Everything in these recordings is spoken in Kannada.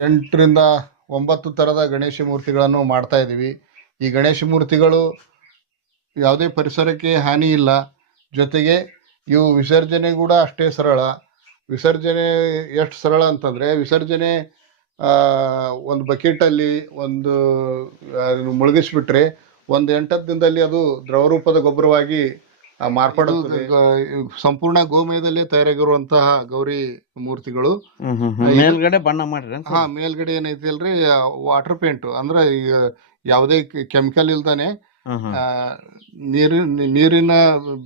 8ರಿಂದ 9 ಥರದ ಗಣೇಶ ಮೂರ್ತಿಗಳನ್ನು ಮಾಡ್ತಾ ಇದ್ದೀವಿ. ಈ ಗಣೇಶ ಮೂರ್ತಿಗಳು ಯಾವುದೇ ಪರಿಸರಕ್ಕೆ ಹಾನಿ ಇಲ್ಲ. ಜೊತೆಗೆ ಇವು ವಿಸರ್ಜನೆ ಕೂಡ ಅಷ್ಟೇ ಸರಳ. ವಿಸರ್ಜನೆ ಎಷ್ಟು ಸರಳ ಅಂತಂದರೆ, ವಿಸರ್ಜನೆ ಒಂದು ಬಕೆಟಲ್ಲಿ ಒಂದು ಮುಳುಗಿಸ್ಬಿಟ್ರೆ 1-8 ದಿನದಲ್ಲಿ ಅದು ದ್ರವರೂಪದ ಗೊಬ್ಬರವಾಗಿ ಮಾರ್ಪಡುತ್ತದೆ. ಸಂಪೂರ್ಣ ಗೋಮಯದಲ್ಲೇ ತಯಾರಾಗಿರುವಂತಹ ಗೌರಿ ಮೂರ್ತಿಗಳು. ಮೇಲ್ಗಡೆ ಬಣ್ಣ ಮಾಡ್ರಿ. ಮೇಲ್ಗಡೆ ಏನೈತಿ ಅಲ್ರಿ, ವಾಟರ್ ಪೇಂಟ್ ಅಂದ್ರೆ ಈಗ ಯಾವುದೇ ಕೆಮಿಕಲ್ ಇಲ್ದಾನೆ ನೀರಿನ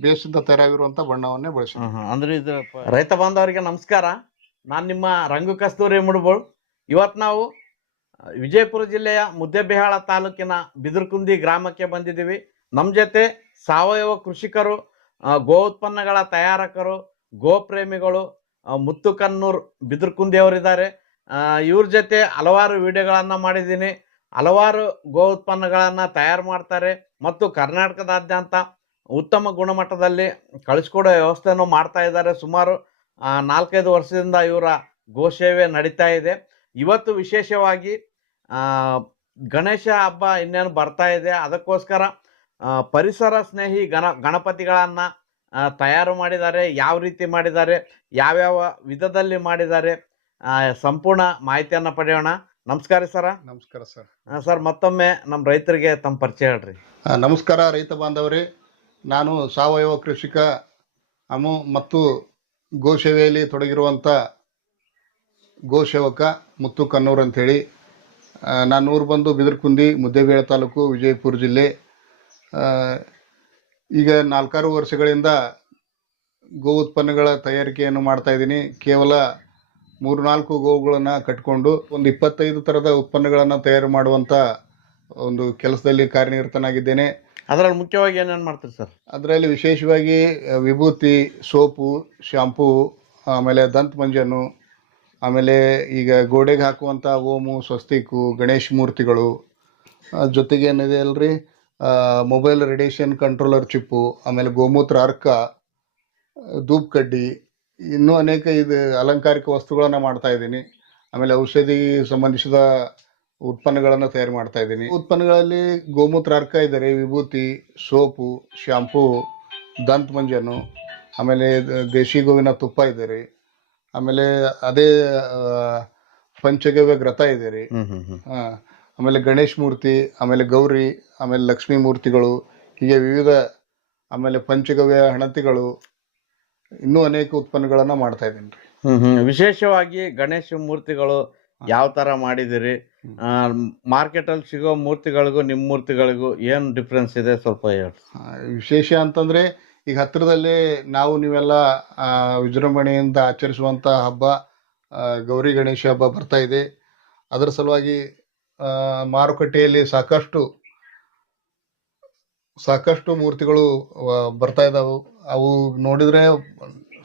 ಬೇಸಿಂದ ತಯಾರಾಗಿರುವಂತ ಬಣ್ಣವನ್ನೇ ಬಳಸಿ. ಅಂದ್ರೆ ಇದು ರೈತ ಬಾಂಧವರಿಗೆ ನಮಸ್ಕಾರ. ನಾನು ನಿಮ್ಮ ರಂಗು ಕಸ್ತೂರಿ ಮುಡ್ಬೋಳ್. ಇವತ್ತು ನಾವು ವಿಜಯಪುರ ಜಿಲ್ಲೆಯ ಮುದ್ದೇಬಿಹಾಳ ತಾಲೂಕಿನ ಬಿದರಕುಂದಿ ಗ್ರಾಮಕ್ಕೆ ಬಂದಿದ್ದೀವಿ. ನಮ್ಮ ಜೊತೆ ಸಾವಯವ ಕೃಷಿಕರು, ಗೋ ಉತ್ಪನ್ನಗಳ ತಯಾರಕರು, ಗೋ ಪ್ರೇಮಿಗಳು ಮುತ್ತುಕನ್ನೂರ್ ಬಿದರಕುಂದಿ ಅವರಿದ್ದಾರೆ. ಇವ್ರ ಜೊತೆ ಹಲವಾರು ವಿಡಿಯೋಗಳನ್ನು ಮಾಡಿದ್ದೀನಿ. ಹಲವಾರು ಗೋ ಉತ್ಪನ್ನಗಳನ್ನು ತಯಾರು ಮಾಡ್ತಾರೆ ಮತ್ತು ಕರ್ನಾಟಕದಾದ್ಯಂತ ಉತ್ತಮ ಗುಣಮಟ್ಟದಲ್ಲಿ ಕಳಿಸ್ಕೊಡೋ ವ್ಯವಸ್ಥೆಯನ್ನು ಮಾಡ್ತಾ ಇದ್ದಾರೆ. ಸುಮಾರು 4-5 ವರ್ಷದಿಂದ ಇವರ ಗೋಸೇವೆ ನಡೀತಾ ಇದೆ. ಇವತ್ತು ವಿಶೇಷವಾಗಿ ಗಣೇಶ ಹಬ್ಬ ಇನ್ನೇನು ಬರ್ತಾ ಇದೆ. ಅದಕ್ಕೋಸ್ಕರ ಪರಿಸರ ಸ್ನೇಹಿ ಗಣಪತಿಗಳನ್ನು ತಯಾರು ಮಾಡಿದ್ದಾರೆ. ಯಾವ ರೀತಿ ಮಾಡಿದ್ದಾರೆ, ಯಾವ್ಯಾವ ವಿಧದಲ್ಲಿ ಮಾಡಿದ್ದಾರೆ, ಸಂಪೂರ್ಣ ಮಾಹಿತಿಯನ್ನು ಪಡೆಯೋಣ. ನಮಸ್ಕಾರ ಸರ. ನಮಸ್ಕಾರ ಸರ್. ಸರ್, ಮತ್ತೊಮ್ಮೆ ನಮ್ಮ ರೈತರಿಗೆ ತಮ್ಮ ಪರಿಚಯ ಹೇಳ್ರಿ. ನಮಸ್ಕಾರ ರೈತ ಬಾಂಧವರೇ. ನಾನು ಸಾವಯವ ಕೃಷಿಕ ಮತ್ತು ಗೋಸೇವೆಯಲ್ಲಿ ತೊಡಗಿರುವಂಥ ಗೋಸೇವಕ ಮುತ್ತು ಕನ್ನೂರ್ ಅಂಥೇಳಿ. ನಾನು ಊರು ಬಂದು ಬಿದರಕುಂದಿ, ಮುದ್ದೇಬಿಹಾಳ ತಾಲೂಕು, ವಿಜಯಪುರ ಜಿಲ್ಲೆ. ಈಗ 4-6 ವರ್ಷಗಳಿಂದ ಗೋ ಉತ್ಪನ್ನಗಳ ತಯಾರಿಕೆಯನ್ನು ಮಾಡ್ತಾ ಇದ್ದೀನಿ. ಕೇವಲ 3-4 ಗೋವುಗಳನ್ನು ಕಟ್ಕೊಂಡು ಒಂದು 25 ಥರದ ಉತ್ಪನ್ನಗಳನ್ನು ತಯಾರು ಮಾಡುವಂಥ ಒಂದು ಕೆಲಸದಲ್ಲಿ ಕಾರ್ಯನಿರತನಾಗಿದ್ದೇನೆ. ಅದರಲ್ಲಿ ಮುಖ್ಯವಾಗಿ ಏನೇನು ಮಾಡ್ತೀರಿ ಸರ್? ಅದರಲ್ಲಿ ವಿಶೇಷವಾಗಿ ವಿಭೂತಿ, ಸೋಪು, ಶಾಂಪೂ, ಆಮೇಲೆ ದಂತ ಮಂಜನು, ಆಮೇಲೆ ಈಗ ಗೋಡೆಗೆ ಹಾಕುವಂಥ ಓಮು, ಸ್ವಸ್ತಿಕು, ಗಣೇಶ ಮೂರ್ತಿಗಳು, ಜೊತೆಗೆ ಏನಿದೆ ಅಲ್ರಿ ಮೊಬೈಲ್ ರೇಡಿಯೇಷನ್ ಕಂಟ್ರೋಲರ್ ಚಿಪ್ಪು, ಆಮೇಲೆ ಗೋಮೂತ್ರ ಅರ್ಕ, ಧೂಪ್ ಕಡ್ಡಿ, ಇನ್ನೂ ಅನೇಕ ಅಲಂಕಾರಿಕ ವಸ್ತುಗಳನ್ನು ಮಾಡ್ತಾ ಇದ್ದೀನಿ. ಆಮೇಲೆ ಔಷಧಿ ಸಂಬಂಧಿಸಿದ ಉತ್ಪನ್ನಗಳನ್ನು ತಯಾರು ಮಾಡ್ತಾ ಇದ್ದೀನಿ. ಉತ್ಪನ್ನಗಳಲ್ಲಿ ಗೋಮೂತ್ರ ಅರ್ಕ ಇದ್ದಾರೆ, ವಿಭೂತಿ, ಸೋಪು, ಶಾಂಪೂ, ದಂತ ಮಂಜನು, ಆಮೇಲೆ ದೇಶಿ ಗೋವಿನ ತುಪ್ಪ ಇದ್ದಾರೆ, ಆಮೇಲೆ ಅದೇ ಪಂಚಗವ್ಯ ಗ್ರತ ಇದೆ ರೀ, ಆಮೇಲೆ ಗಣೇಶ್ ಮೂರ್ತಿ, ಆಮೇಲೆ ಗೌರಿ, ಆಮೇಲೆ ಲಕ್ಷ್ಮೀ ಮೂರ್ತಿಗಳು, ಹೀಗೆ ವಿವಿಧ, ಆಮೇಲೆ ಪಂಚಗವ್ಯ ಹಣತಿಗಳು, ಇನ್ನೂ ಅನೇಕ ಉತ್ಪನ್ನಗಳನ್ನು ಮಾಡ್ತಾ ಇದ್ದೀನಿ ರೀ. ವಿಶೇಷವಾಗಿ ಗಣೇಶ ಮೂರ್ತಿಗಳು ಯಾವ ಥರ ಮಾಡಿದಿರಿ? ಮಾರ್ಕೆಟಲ್ಲಿ ಸಿಗೋ ಮೂರ್ತಿಗಳಿಗೂ ನಿಮ್ಮ ಮೂರ್ತಿಗಳಿಗೂ ಏನು ಡಿಫ್ರೆನ್ಸ್ ಇದೆ ಸ್ವಲ್ಪ ಹೇಳಿ. ವಿಶೇಷ ಅಂತಂದರೆ ಈಗ ಹತ್ತಿರದಲ್ಲೇ ನೀವೆಲ್ಲ ವಿಜೃಂಭಣೆಯಿಂದ ಆಚರಿಸುವಂಥ ಹಬ್ಬ ಗೌರಿ ಗಣೇಶ ಹಬ್ಬ ಬರ್ತಾ ಇದೆ. ಅದರ ಸಲುವಾಗಿ ಮಾರುಕಟ್ಟೆಯಲ್ಲಿ ಸಾಕಷ್ಟು ಮೂರ್ತಿಗಳು ಬರ್ತಾ ಇದ್ದಾವೆ. ಅವು ನೋಡಿದರೆ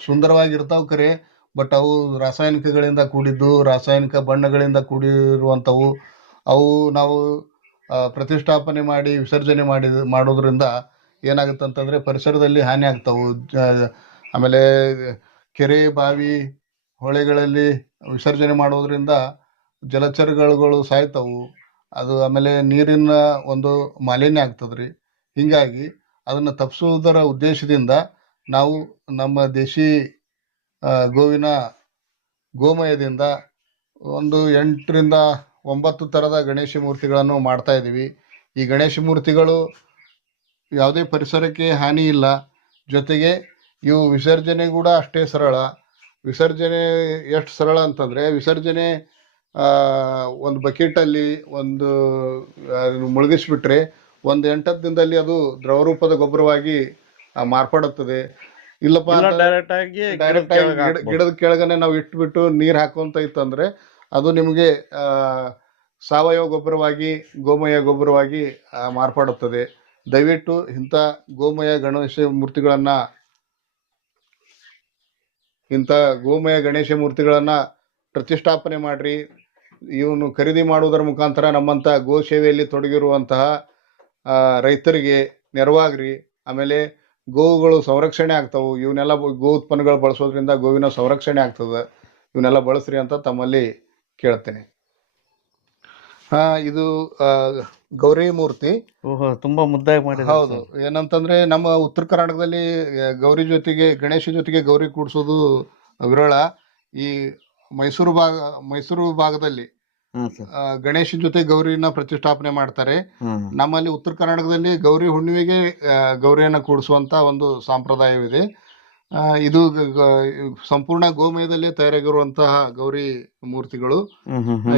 ಸುಂದರವಾಗಿರ್ತಾವೆ ಖರೆ, ಬಟ್ ಅವು ರಾಸಾಯನಿಕಗಳಿಂದ ಕೂಡಿದ್ದು, ರಾಸಾಯನಿಕ ಬಣ್ಣಗಳಿಂದ ಕೂಡಿರುವಂಥವು. ಅವು ನಾವು ಪ್ರತಿಷ್ಠಾಪನೆ ಮಾಡಿ ವಿಸರ್ಜನೆ ಮಾಡೋದ್ರಿಂದ ಏನಾಗುತ್ತೆ ಅಂತಂದರೆ ಪರಿಸರದಲ್ಲಿ ಹಾನಿ ಆಗ್ತಾವೆ. ಆಮೇಲೆ ಕೆರೆ, ಬಾವಿ, ಹೊಳೆಗಳಲ್ಲಿ ವಿಸರ್ಜನೆ ಮಾಡೋದ್ರಿಂದ ಜಲಚರಗಳು ಸಾಯ್ತವು. ಅದು ಆಮೇಲೆ ನೀರಿನ ಒಂದು ಮಾಲಿನ್ಯ ಆಗ್ತದೆ ರೀ. ಹೀಗಾಗಿ ಅದನ್ನು ತಪ್ಪಿಸೋದರ ಉದ್ದೇಶದಿಂದ ನಾವು ನಮ್ಮ ದೇಶಿ ಗೋವಿನ ಗೋಮಯದಿಂದ ಒಂದು 8ರಿಂದ 9 ಥರದ ಗಣೇಶ ಮೂರ್ತಿಗಳನ್ನು ಮಾಡ್ತಾ ಇದ್ದೀವಿ. ಈ ಗಣೇಶ ಮೂರ್ತಿಗಳು ಯಾವುದೇ ಪರಿಸರಕ್ಕೆ ಹಾನಿ ಇಲ್ಲ. ಜೊತೆಗೆ ಇವು ವಿಸರ್ಜನೆ ಕೂಡ ಅಷ್ಟೇ ಸರಳ. ವಿಸರ್ಜನೆ ಎಷ್ಟು ಸರಳ ಅಂತಂದರೆ, ವಿಸರ್ಜನೆ ಒಂದು ಬಕೆಟಲ್ಲಿ ಮುಳುಗಿಸ್ಬಿಟ್ರೆ 1-8 ದಿನದಲ್ಲಿ ಅದು ದ್ರವರೂಪದ ಗೊಬ್ಬರವಾಗಿ ಮಾರ್ಪಡುತ್ತದೆ. ಇಲ್ಲಪ್ಪ ಡೈರೆಕ್ಟ್ ಆಗಿ ಗಿಡದ ಕೆಳಗನೆ ನಾವು ಇಟ್ಬಿಟ್ಟು ನೀರು ಹಾಕುವಂತ ಇತ್ತಂದ್ರೆ ಅದು ನಿಮಗೆ ಸಾವಯವ ಗೊಬ್ಬರವಾಗಿ, ಗೋಮಯ ಗೊಬ್ಬರವಾಗಿ ಮಾರ್ಪಡುತ್ತದೆ. ದಯವಿಟ್ಟು ಇಂಥ ಗೋಮಯ ಗಣೇಶ ಮೂರ್ತಿಗಳನ್ನು ಪ್ರತಿಷ್ಠಾಪನೆ ಮಾಡ್ರಿ. ಇವನು ಖರೀದಿ ಮಾಡುವುದರ ಮುಖಾಂತರ ನಮ್ಮಂಥ ಗೋ ಸೇವೆಯಲ್ಲಿ ತೊಡಗಿರುವಂತಹ ರೈತರಿಗೆ ನೆರವಾಗ್ರಿ. ಆಮೇಲೆ ಗೋವುಗಳು ಸಂರಕ್ಷಣೆ ಆಗ್ತಾವೆ. ಇವನ್ನೆಲ್ಲ ಗೋ ಉತ್ಪನ್ನಗಳು ಬಳಸೋದ್ರಿಂದ ಗೋವಿನ ಸಂರಕ್ಷಣೆ ಆಗ್ತದೆ. ಇವನ್ನೆಲ್ಲ ಬಳಸ್ರಿ ಅಂತ ತಮ್ಮಲ್ಲಿ ಕೇಳ್ತೇನೆ. ಇದು ಗೌರಿ ಮೂರ್ತಿ. ಓಹೋ, ತುಂಬಾ ಮುದ್ದಾಗಿ ಮಾಡಿದ್ದಾರೆ ಹೌದು, ಏನಂತಂದ್ರೆ ನಮ್ಮ ಉತ್ತರ ಕರ್ನಾಟಕದಲ್ಲಿ ಗೌರಿ ಜೊತೆಗೆ ಗಣೇಶ ಜೊತೆಗೆ ಗೌರಿ ಕೂಡ್ಸೋದು ವಿರಳ. ಈ ಮೈಸೂರು ಭಾಗದಲ್ಲಿ ಸರ್. ಗಣೇಶ ಜೊತೆ ಗೌರಿನ ಪ್ರತಿಷ್ಠಾಪನೆ ಮಾಡ್ತಾರೆ. ನಮ್ಮಲ್ಲಿ ಉತ್ತರ ಕರ್ನಾಟಕದಲ್ಲಿ ಗೌರಿ ಹುಣ್ಣಿಮೆಗೆ ಗೌರಿಯನ್ನ ಕೂಡಿಸುವಂತ ಒಂದು ಸಂಪ್ರದಾಯವಿದೆ. ಇದು ಸಂಪೂರ್ಣ ಗೋಮಯದಲ್ಲೇ ತಯಾರಾಗಿರುವಂತಹ ಗೌರಿ ಮೂರ್ತಿಗಳು.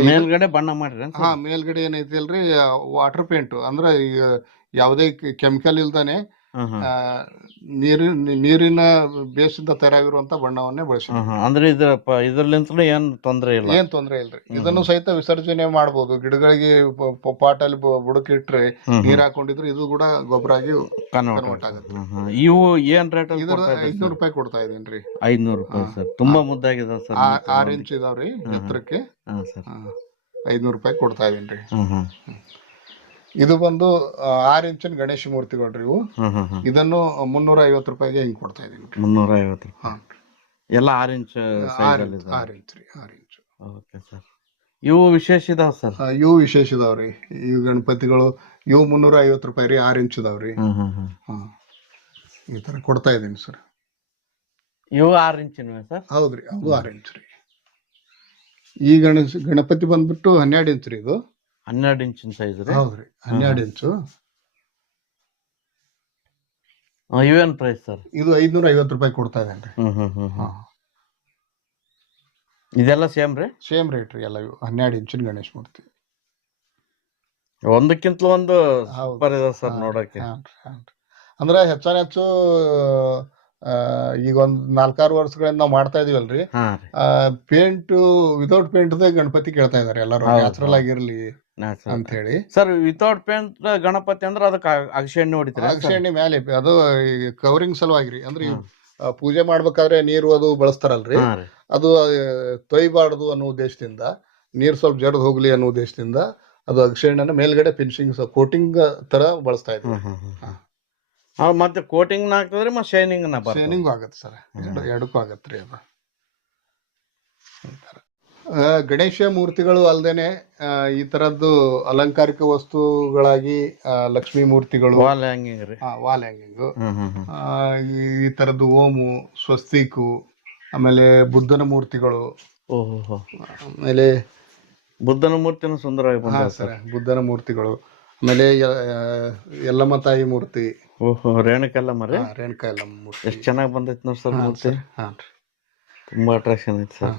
ಮೇಲ್ಗಡೆ ಬಣ್ಣ ಮಾಡ್ರಿ. ಮೇಲ್ಗಡೆ ಏನೈತಿ ಅಲ್ರಿ, ವಾಟರ್ ಪೇಂಟ್ ಅಂದ್ರೆ ಈಗ ಯಾವುದೇ ಕೆಮಿಕಲ್ ಇಲ್ದಾನೆ ನೀರಿನ ಬೇಸಿಂದ ತಯಾರಾಗಿರುವಂತ ಬಣ್ಣವನ್ನೇ ಬಳಸಿ. ಅಂದ್ರೆ ಇದ್ರಲಿಂತ ಏನ್ ತೊಂದ್ರೆ ಇಲ್ಲ, ಏನ್ ತೊಂದ್ರೆ ಇಲ್ರಿ. ಇದನ್ನು ಸಹಿತ ವಿಸರ್ಜನೆ ಮಾಡಬಹುದು. ಗಿಡಗಳಿಗೆ ಪಾಟಲ್ಲಿ ಬುಡಕಿಟ್ರೆ ನೀರ್ ಹಾಕೊಂಡಿದ್ರೆ ಇದು ಕೂಡ ಗೊಬ್ಬರ ಆಗಿ ಕನ್ವರ್ಟ್ ಆಗುತ್ತೆ. ಇವು ಏನ್ ರೇಟ್? 500 ರೂಪಾಯಿ ಕೊಡ್ತಾ ಇದೀನ್ರಿ. 500 ರೂಪಾಯಿ ಸರ್. ತುಂಬಾ ಮುದ್ದಾಗಿದೆ ಸರ್. 6 ಇಂಚ್ ಇದಾವ್ರಿ ಎತ್ತರಕ್ಕೆ. 500 ರೂಪಾಯಿ ಕೊಡ್ತಾ ಇದೀನ್ರಿ. ಇದು ಬಂದು 6 ಇಂಚಿನ ಗಣೇಶ ಮೂರ್ತಿಗಳ್ರಿ ಇವು. ಇದನ್ನು 350 ರೂಪಾಯಿಗೆ ಹಿಂಗ್ ಕೊಡ್ತಾ ಇದೀನಿ. 350 ರೂಪಾಯಿ ಎಲ್ಲ 6 ಇಂಚ್. 6 ಇಂಚ್ ರೀ. 6 ಇಂಚ್. Okay sir. ಇವು ವಿಶೇಷ ಇದಾವ ಸರ್? ಇವು ವಿಶೇಷ ಇದಾವ್ರಿ. ಇವು ಗಣಪತಿಗಳು ಇವು 350 ರೂಪಾಯಿ ರೀ. 6 ಇಂಚ್ ಇದಾವ್ರಿ. ಈ ತರ ಕೊಡ್ತಾ ಇದೀನಿ ಸರ್. ಇವು 6 ಇಂಚಿನ ಸರ್? ಹೌದ್ರಿ, ಅದು 6 ಇಂಚ್ ರೀ. ಈ ಗಣಪತಿ ಬಂದ್ಬಿಟ್ಟು 12 ಇಂಚ್ ರೀ. ಇದು 12 ಇಂಚಿನ ಸೈಜ್ ರೀ? ಹೌದ್ರಿ, 12 ಇಂಚು. ಇವೇನ್ ಪ್ರೈಸ್ ಸರ್? ಇದು 550 ರೂಪಾಯಿ ಕೊಡ್ತಾ ಇದ್ದೇನೆ. ಇದೆಲ್ಲ ಸೇಮ್ ರೀ? ಸೇಮ್ ರೇಟ್ ರೀ ಎಲ್ಲ. ಇವು 12 ಇಂಚಿನ ಗಣೇಶ ಮೂರ್ತಿ. ಒಂದಕ್ಕಿಂತ ಒಂದು ಸೂಪರ್ ಇದೆ ಸರ್ ನೋಡಕ್ಕೆ. ಅಂದ್ರೆ ಹೆಚ್ಚು ಈಗ ಒಂದ್ 4-6 ವರ್ಷಗಳಿಂದ ನಾವು ಮಾಡ್ತಾ ಇದೀವಲ್ರಿ. ಪೇಂಟ್ ವಿತೌಟ್ ಪೇಂಟ್ ಗಣಪತಿ ಕೇಳ್ತಾ ಇದಾರೆ ಎಲ್ಲರೂ, ನ್ಯಾಚುರಲ್ ಆಗಿರ್ಲಿ ಅಂತ ಹೇಳಿ. ಸರ್, ವಿತೌಟ್ ಪೇಂಟ್ ಗಣಪತಿ ಅಂದ್ರೆ ಅದಕ್ಕೆ ಅಗಸೆಣ್ಣೆ ಹೊಡಿತಾರೆ? ಅಗಸೆಣ್ಣೆ ಮೇಲೆ ಅದು ಕವರಿಂಗ್ ಸಲುವಾಗಿ. ಅಂದ್ರೆ ಪೂಜೆ ಮಾಡ್ಬೇಕಾದ್ರೆ ನೀರು ಅದು ಬಳಸ್ತಾರಲ್ರಿ, ಅದು ತೊಯ್ಬಾರ್ದು ಅನ್ನೋ ಉದ್ದೇಶದಿಂದ, ನೀರ್ ಸ್ವಲ್ಪ ಜಡ್ದು ಹೋಗ್ಲಿ ಅನ್ನೋ ಉದ್ದೇಶದಿಂದ ಅದು ಅಗಸೆಣ್ಣೆನ ಮೇಲ್ಗಡೆ ಫಿನಿಶಿಂಗ್ ಕೋಟಿಂಗ್ ತರ ಬಳಸ್ತಾ ಇದ್ವಿ. ಮತ್ತೆ ಕೋಟಿಂಗ್ ಆಗ್ತದ್ರಿ, ಮತ್ತೆ ಶೈನಿಂಗ್ ಆಗತ್ತೆ ಸರ್. ಎರಡಕ್ಕೂ ಆಗತ್ರಿ ಅದು. ಗಣೇಶ ಮೂರ್ತಿಗಳು ಅಲ್ದೇನೆ ಈ ತರದ್ದು ಅಲಂಕಾರಿಕ ವಸ್ತುಗಳಾಗಿ ಲಕ್ಷ್ಮೀ ಮೂರ್ತಿಗಳು, ವಾಲ್ ಹ್ಯಾಂಗಿಂಗ್, ಈ ತರದ್ದು ಓಮು, ಸ್ವಸ್ತಿಕು, ಆಮೇಲೆ ಬುದ್ಧನ ಮೂರ್ತಿಗಳು. ಆಮೇಲೆ ಬುದ್ಧನ ಮೂರ್ತಿನೂ ಸುಂದರವಾಗಿ ಸರ್. ಬುದ್ಧನ ಮೂರ್ತಿಗಳು, ಆಮೇಲೆ ಯಲ್ಲಮ್ಮ ತಾಯಿ ಮೂರ್ತಿ. ರೇಣುಕಲ್ಲಮ್ಮ ರೀ? ರೇಣುಕಲ್ಲಮ್ಮ ಮೂರ್ತಿ ಎಷ್ಟು ಚೆನ್ನಾಗಿ ಬಂದೈತಿ ನೋಡಿ ಸರ್ ಮೂರ್ತಿ. ತುಂಬಾ ಅಟ್ರಾಕ್ಷನ್ ಐತಿ ಸರ್.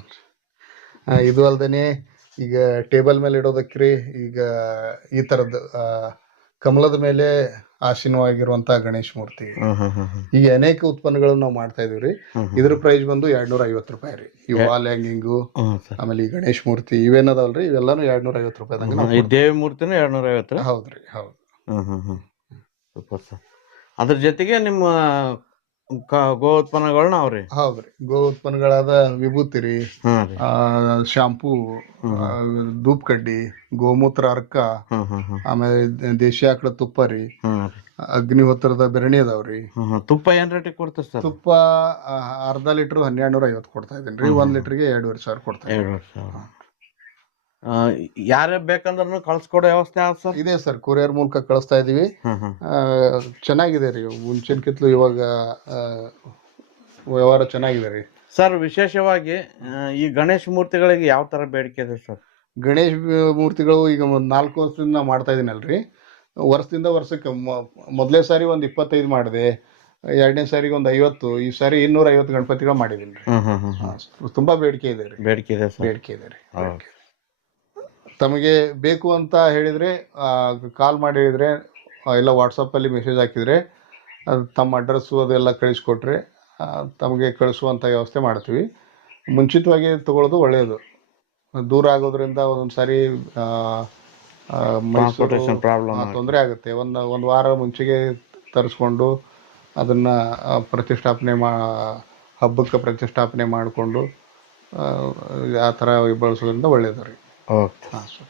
ಇದು ಅಲ್ದೇನೆ ಈಗ ಟೇಬಲ್ ಮೇಲೆ ಇಡೋದಕ್ರಿ ಈಗ ಈ ತರದ್ದು ಕಮಲದ ಮೇಲೆ ಆಸೀನವಾಗಿರುವಂತ ಗಣೇಶ ಮೂರ್ತಿ. ಈಗ ಅನೇಕ ಉತ್ಪನ್ನಗಳನ್ನು ನಾವು ಮಾಡ್ತಾ ಇದೀವ್ರಿ. ಇದ್ರ ಪ್ರೈಸ್ ಬಂದು 250 ರೂಪಾಯಿ ರೀ. ಈ ವಾಲ್ ಹ್ಯಾಂಗಿಂಗು, ಆಮೇಲೆ ಈ ಗಣೇಶ ಮೂರ್ತಿ ಇವೇನದಾವಲ್ರಿ, ಇವೆಲ್ಲಾನು 250 ರೂಪಾಯಿ. ದೇವಿ ಮೂರ್ತಿನೂ 250? ಹೌದ್ರಿ, ಹೌದು. Super sir. ಅದ್ರ ಜೊತೆಗೆ ನಿಮ್ಮ ಗೋ ಉತ್ಪನ್ನಗಳನ್ನ ಅವ್ರಿ? ಹೌದ್ರಿ, ಗೋ ಉತ್ಪನ್ನಗಳಾದ ವಿಭೂತಿ ರೀ, ಶಾಂಪೂ, ಧೂಪ್ ಕಡ್ಡಿ, ಗೋಮೂತ್ರ ಅರ್ಕ, ಆಮೇಲೆ ದೇಶಿ ಆಕಳ ತುಪ್ಪ ರೀ, ಅಗ್ನಿಹೋತ್ರದ ಬೆರಣಿ ಅದಾವ್ರಿ. ತುಪ್ಪ ಏನ್ ರೇಟಿಗೆ ಕೊಡ್ತೀರಿ ಸರ್? ತುಪ್ಪ ಅರ್ಧ ಲೀಟರ್ 1250 ಕೊಡ್ತಾ ಇದ್ದೀನಿ. 1 ಲೀಟರ್ಗೆ 2500 ಕೊಡ್ತಾ ಇದ್ದೀನಿ. ಯಾರೇ ಬೇಕಂದ್ರೂ ಕಳ್ಸ್ಕೊಡೋ ವ್ಯವಸ್ಥೆ ಸರ್? ಇದೆ ಸರ್, ಕೊರಿಯರ್ ಮೂಲಕ ಕಳಿಸ್ತಾ ಇದೀವಿ. ಚೆನ್ನಾಗಿದೆ ರೀ, ಮುಂಚಿನಕಿಂತಲೂ ಇವಾಗ ವ್ಯವಹಾರ ಚೆನ್ನಾಗಿದೆ ರೀ ಸರ್. ವಿಶೇಷವಾಗಿ ಈ ಗಣೇಶ ಮೂರ್ತಿಗಳಿಗೆ ಯಾವ ತರ ಬೇಡಿಕೆ ಇದೆ ಸರ್? ಗಣೇಶ ಮೂರ್ತಿಗಳು ಈಗ 4 ವರ್ಷದಿಂದ ಮಾಡ್ತಾ ಇದೀನಲ್ರಿ. ವರ್ಷದಿಂದ ವರ್ಷಕ್ಕೆ ಮೊದಲೇ ಸಾರಿ ಒಂದು 25 ಮಾಡಿದೆ, 2ನೇ ಸಾರಿಗೆ ಒಂದು 50, ಈ ಸಾರಿ 250 ಗಣಪತಿಗಳು ಮಾಡಿದೀನಿ ರೀ. ತುಂಬಾ ಬೇಡಿಕೆ ಇದೆ ರೀ. ಬೇಡಿಕೆ ಇದೆ ರೀ. ತಮಗೆ ಬೇಕು ಅಂತ ಹೇಳಿದರೆ ಕಾಲ್ ಮಾಡಿ ಹೇಳಿದರೆ, ಇಲ್ಲ ವಾಟ್ಸಪ್ಪಲ್ಲಿ ಮೆಸೇಜ್ ಹಾಕಿದರೆ ತಮ್ಮ ಅಡ್ರೆಸ್ಸು ಅದೆಲ್ಲ ಕಳಿಸ್ಕೊಟ್ರೆ ತಮಗೆ ಕಳಿಸುವಂಥ ವ್ಯವಸ್ಥೆ ಮಾಡ್ತೀವಿ. ಮುಂಚಿತವಾಗಿ ತಗೊಳ್ಳೋದು ಒಳ್ಳೆಯದು. ದೂರ ಆಗೋದ್ರಿಂದ ಒಂದೊಂದು ಸಾರಿ ತೊಂದರೆ ಆಗುತ್ತೆ. ಒಂದು ವಾರ ಮುಂಚೆಗೆ ತರಿಸ್ಕೊಂಡು ಅದನ್ನು ಹಬ್ಬಕ್ಕೆ ಪ್ರತಿಷ್ಠಾಪನೆ ಮಾಡಿಕೊಂಡು ಆ ಥರ ಬಳಸೋದ್ರಿಂದ ಒಳ್ಳೆಯದು ರೀ. ಓಕೆ. ಹಾಂ ಸರ್.